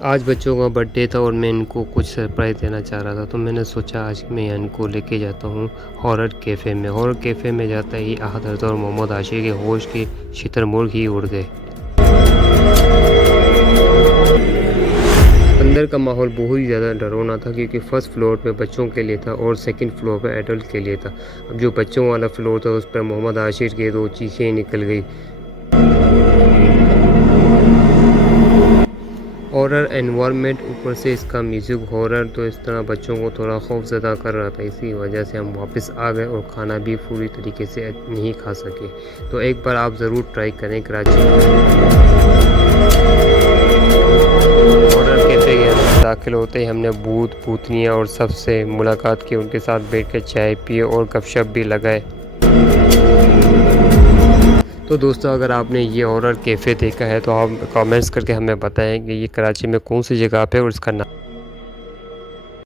आज बच्चों का बर्थडे था और मैं इनको कुछ सरप्राइज़ देना चाह रहा था, तो मैंने सोचा आज मैं इनको लेके जाता हूँ हॉरर कैफ़े में। हॉरर कैफ़े में जाता ही आहत हर्ष और मोहम्मद आशिक के होश के शुतुरमुर्ग ही उड़ गए। अंदर का माहौल बहुत ही ज़्यादा डरावना था क्योंकि फर्स्ट फ्लोर पे बच्चों के लिए था और सेकंड फ्लोर पे एडल्ट के लिए था। अब जो बच्चों वाला फ्लोर था उस पर मोहम्मद आशिक के 2 चीखें निकल गई। हॉरर एनवायरनमेंट, ऊपर से इसका म्यूज़िक हॉरर, तो इस तरह बच्चों को थोड़ा खौफज़दा कर रहा था। इसी वजह से हम वापस आ गए और खाना भी पूरी तरीके से नहीं खा सके। तो एक बार आप ज़रूर ट्राई करें कराची हॉरर कैफ़े के अंदर दाखिल होते ही हमने भूत भूतनिया और सबसे मुलाकात की, उनके साथ बैठकर चाय पिए और गपशप भी लगाए। तो दोस्तों, अगर आपने ये हॉरर कैफ़े देखा है तो आप कमेंट्स करके हमें बताएं कि ये कराची में कौन सी जगह पे और इसका नाम